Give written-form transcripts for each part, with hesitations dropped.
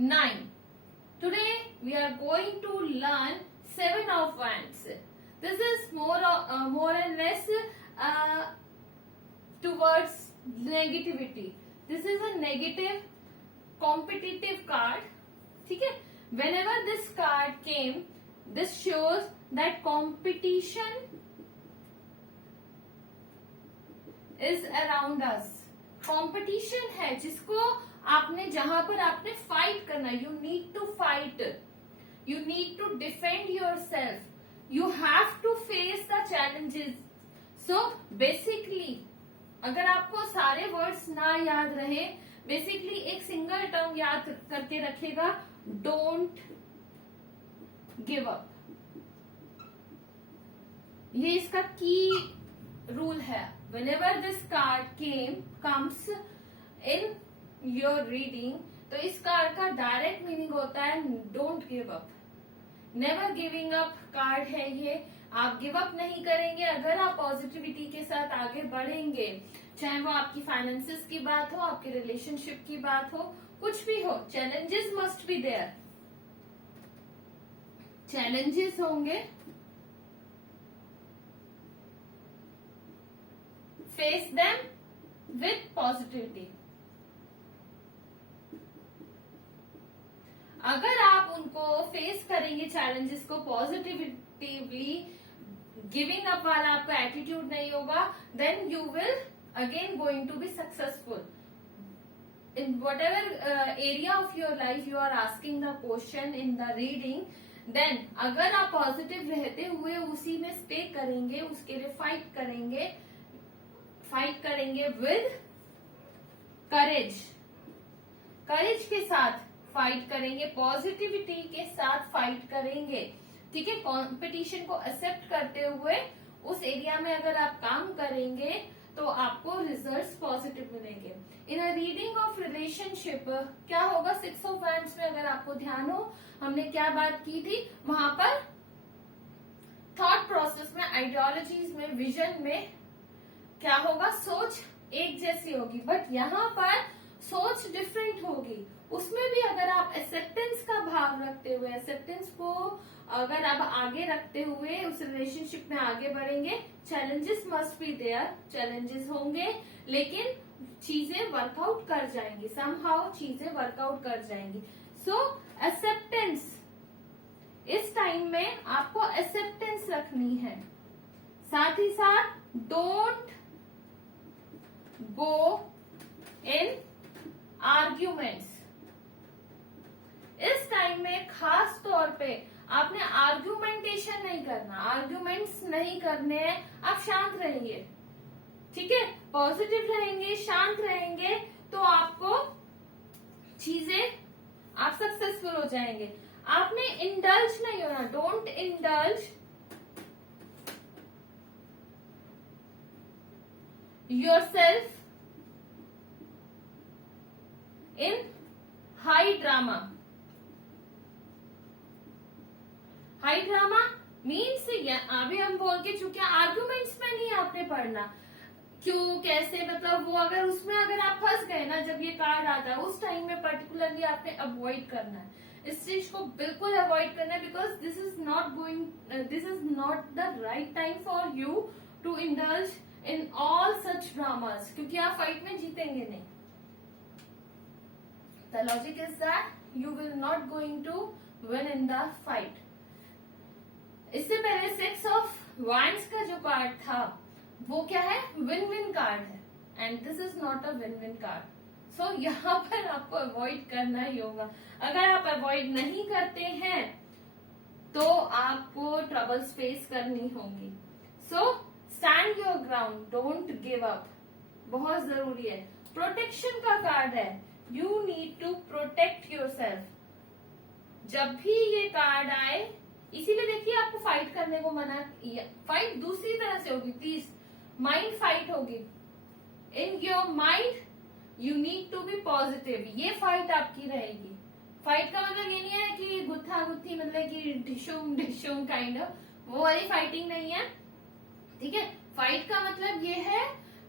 9. Today we are going to learn 7 of Wands. This is more and less towards negativity. This is a negative competitive card. ठीक है? Whenever this card came, this shows that competition is around us. Competition है जिसको आपने जहां पर आपने fight करना. You need to fight. You need to defend yourself. You have to face the challenges. So basically, अगर आपको सारे वर्ड्स ना याद रहे, बेसिकली एक सिंगल टर्म याद करके रखेगा, डोंट गिव अप. ये इसका की रूल है. Whenever this card comes in your reading, तो इस कार्ड का डायरेक्ट मीनिंग होता है don't give up. Never giving up card है ये. आप गिव अप नहीं करेंगे अगर आप पॉजिटिविटी के साथ आगे बढ़ेंगे. चाहे वो आपकी फाइनेंसेस की बात हो, आपके रिलेशनशिप की बात हो, कुछ भी हो. Challenges must be there. Challenges होंगे, फेस देम विथ पॉजिटिविटी. अगर आप उनको फेस करेंगे चैलेंजेस को पॉजिटिवली, गिविंग अप वाला आपका एटीट्यूड नहीं होगा, then you will again going to be successful in whatever area of your life you are asking the question in the reading. Then अगर आप पॉजिटिव रहते हुए उसी में स्टे करेंगे, उसके लिए फाइट करेंगे विद करेज. करेज के साथ फाइट करेंगे, पॉजिटिविटी के साथ फाइट करेंगे. ठीक है? कंपटीशन को एक्सेप्ट करते हुए उस एरिया में अगर आप काम करेंगे तो आपको रिजल्ट्स पॉजिटिव मिलेंगे. इन अ रीडिंग ऑफ रिलेशनशिप क्या होगा? 6 ऑफ वैंड्स में अगर आपको ध्यान हो, हमने क्या बात की थी वहां पर? थॉट प्रोसेस में, आइडियोलॉजीज में, विजन में क्या होगा? सोच एक जैसी होगी, बट यहाँ पर सोच डिफरेंट होगी. उसमें भी अगर आप एक्सेप्टेंस का भाव रखते हुए, एक्सेप्टेंस को अगर आप आगे रखते हुए उस रिलेशनशिप में आगे बढ़ेंगे, challenges must be there. Challenges होंगे लेकिन चीजें वर्कआउट कर जाएंगी. समहाउ चीजें वर्कआउट कर जाएंगी. सो एक्सेप्टेंस, इस टाइम में आपको एक्सेप्टेंस रखनी है. साथ ही साथ डोंट गो इन आर्ग्यूमेंट्स. इस टाइम में खास तौर पे आपने आर्ग्यूमेंटेशन नहीं करना, आर्ग्यूमेंट्स नहीं करने हैं. आप शांत रहिए. ठीक है? पॉजिटिव रहेंगे, शांत रहेंगे तो आपको चीजें, आप सक्सेसफुल हो जाएंगे. आपने इंडल्ज नहीं होना. Don't indulge yourself in high drama. High drama means अभी हम बोल के चुके हैं, आर्ग्यूमेंट्स में नहीं आपने पढ़ना. क्यों, कैसे, मतलब वो अगर उसमें अगर आप फंस गए ना, जब ये कार्ड आता है उस टाइम में पर्टिकुलरली आपने अवॉइड करना है. इस चीज को बिल्कुल अवॉइड करना है, because this is not the right time for you to indulge in all such dramas, क्योंकि आप फाइट में जीतेंगे नहीं. The logic is that you will not going to win in the fight. इससे पहले 6 ऑफ वैंड्स का जो card था वो क्या है? विन विन कार्ड है. And this is not a win win card. So यहाँ पर आपको अवॉइड करना ही होगा. अगर आप अवॉइड नहीं करते हैं तो आपको ट्रबल्स फेस करनी होंगी. So stand your ground, don't give up. बहुत जरूरी है. प्रोटेक्शन का कार्ड है. You need to protect yourself. जब भी ये कार्ड आए, इसीलिए देखिए आपको फाइट करने को मना. फाइट दूसरी तरह से होगी. प्लीज, माइंड फाइट होगी. In your mind you need to be positive. ये फाइट आपकी रहेगी. फाइट का मतलब ये नहीं है कि गुत्था गुत्थी, मतलब कि ढिशुम ढिशुम काइंड ऑफ, वो वाली फाइटिंग नहीं है. ठीक है? फाइट का मतलब ये है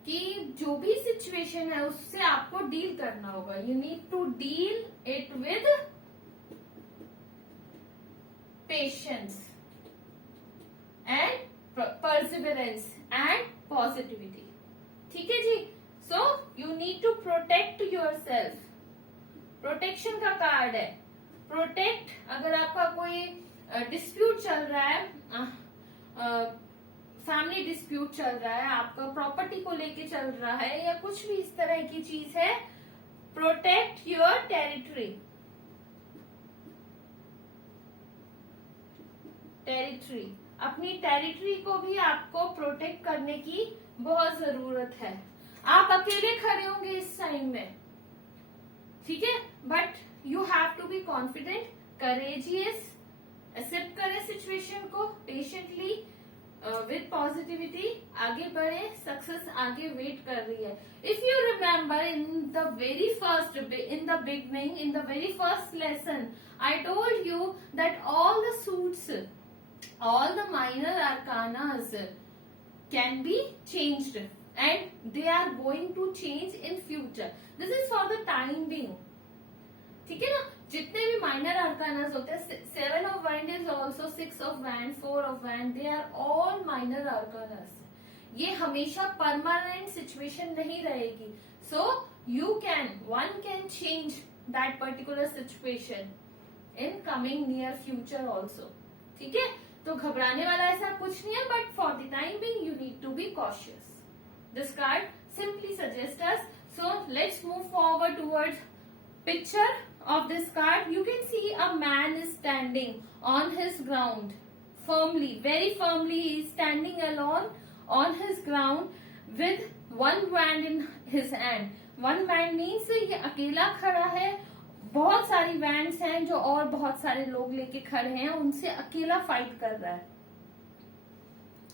कि जो भी सिचुएशन है उससे आपको डील करना होगा. You need to deal it with patience and perseverance and positivity. ठीक है जी. So you need to protect yourself. Protection का कार्ड है. प्रोटेक्ट, अगर आपका कोई डिस्प्यूट चल रहा है, फैमिली डिस्प्यूट चल रहा है, आपका प्रॉपर्टी को लेके चल रहा है, या कुछ भी इस तरह की चीज है, प्रोटेक्ट योर टेरिटरी. टेरिटरी, अपनी टेरिटरी को भी आपको प्रोटेक्ट करने की बहुत जरूरत है. आप अकेले खड़े होंगे इस टाइम में, ठीक है, but you have to be confident, courageous, accept करें सिचुएशन को पेशेंटली, विद पॉजिटिविटी आगे बढ़े. सक्सेस आगे वेट कर रही है. If you remember in the very first, in the beginning, in the very first lesson, I told you that all the suits, all the minor arcanas can be changed and they are going to change in future. This is for the time being. ठीक है ना. जितने भी minor arcanas होते हैं, 7 of Wands is also 6 of Wands, 4 of Wands, they are all minor arcanas. ये हमेशा permanent situation नहीं रहेगी. So you can, one can change that particular situation in coming near future also. ठीक है. तो घबराने वाला ऐसा कुछ नहीं है, but for the time being you need to be cautious. This card simply suggest us. So let's move forward towards picture of this card. You can see a man is standing on his ground firmly, very firmly. He is standing alone on his ground with one wand in his hand. One wand means ये अकेला खड़ा है. बहुत सारी wands हैं जो और बहुत सारे लोग लेके खड़े हैं, उनसे अकेला फाइट कर रहा है.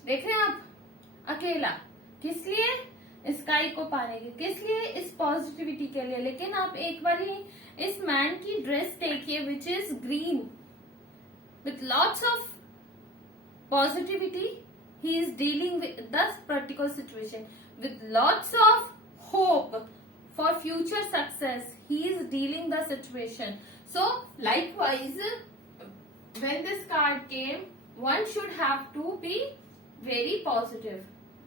देख रहे हैं आप, अकेला. किस लिए? स्काई को पाने के, किस लिए? इस पॉजिटिविटी के लिए. लेकिन आप एक बार इस मैन की ड्रेस देखिए, which is green with lots of positivity. He is dealing with this particular situation with lots of hope for future success. He is dealing the situation. So likewise, when this card came, one should have to be very positive.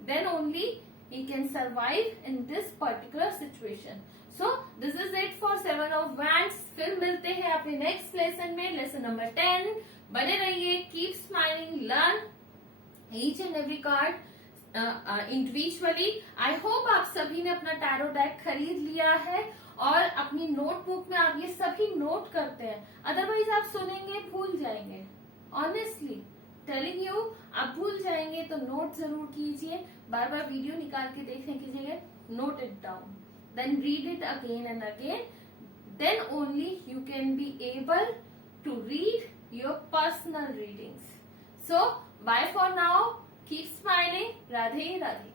Then only he can survive in this particular situation. So this is it for 7 of Wands. फिर मिलते हैं अपने next lesson में, lesson number 10. बने रहिए, keep smiling, learn each and every card individually. I hope आप सभी ने अपना टैरो डेक खरीद लिया है और अपनी नोटबुक में आप ये सभी नोट करते हैं. अदरवाइज आप सुनेंगे भूल जाएंगे. ऑनेस्टली टेलिंग यू, आप भूल जाएंगे. तो नोट जरूर कीजिए, बार बार वीडियो निकाल के देखने की जगह note it down, then read it again and again. Then only you can be able to read your personal readings. So bye for now. Keep smiling. Radhe Radhe.